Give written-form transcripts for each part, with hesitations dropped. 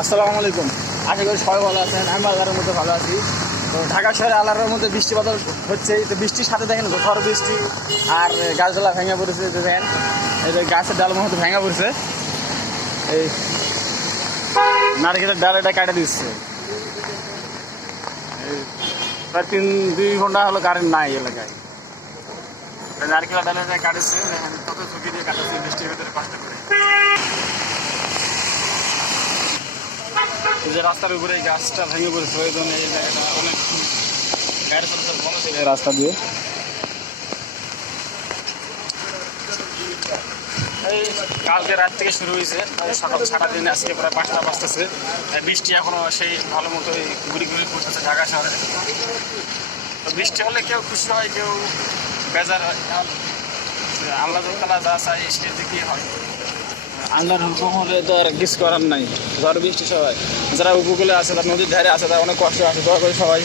আসসালামু আলাইকুম। আশা করি সবাই ভালো আছেন, আমি আল্লাহর মধ্যে ভালো আছি। তো ঢাকা শহরে আল্লাহর মধ্যে বৃষ্টি বাদল হচ্ছে, তো বৃষ্টির সাথে দেখেন ঝড় বৃষ্টি আর গাছগুলা ভেঙে পড়েছে। দেখেন এই যে গাছের ডাল মতো ভেঙে পড়েছে, এই নারকেলের ডাল এটা কাটে দিচ্ছে। এই প্রায় 2 ঘন্টা হলো কারেন্ট নাই এলাকায়। নারকেলের ডালে কাটেছে, দেখেন কত ঝুঁকি দিয়ে কাটাচ্ছে বৃষ্টির ভিতরে কষ্ট করে। যে রাস্তার উপরে এই গাছটা ভেঙে পড়েছে, ওই জন্য এই জায়গাটা অনেক গাড়ি চলাচল বন্ধ ছিল এই রাস্তা দিয়ে। এই কালকে রাত থেকে শুরু হয়েছে, সকাল সারাদিন আজকে প্রায় 5টা বাজতেছে। বৃষ্টি এখনো সেই ভালো মতোই ঘুরি ঘুরি পড়তেছে ঢাকা শহরে। তো বৃষ্টি হলে কেউ খুশি হয়, কেউ বেজার হয়। আল্লাহ তাআলা যা চাই সে দিকেই হয়। আল্লাহর হুকুম হলে তো আর কিছু করার নাই। ঝড় বৃষ্টি সবাই যারা উপকূলে আছে, তারা নদীর ধারে আছে, তারা অনেক কষ্ট আছে। দয়া করে সবাই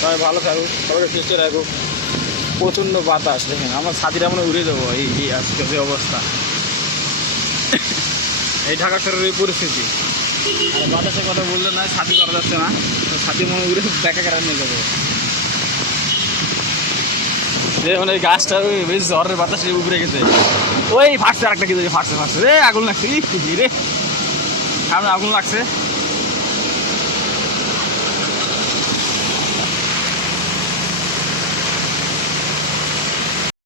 সবাই ভালো থাকুক, সবাইকে সুস্থ রাখুক। প্রচণ্ড বাতাস, দেখেন আমার ছাতিটা মনে উড়ে দেবো। এই আজকে যে অবস্থা, এই ঢাকা শহরের এই পরিস্থিতি। আর বাতাসের কথা বললে না, ছাতি করা যাচ্ছে না, ছাতি মনে উড়ে দেখা কেন নিয়ে যাবো। মানে এই গাছটা বেশ ঝড়ের বাতাসে উপরে গেছে। ওই ফাটছে, আরেকটা কি ফাটছে রে, আগুন লাগছে রে, সামনে আগুন লাগছে।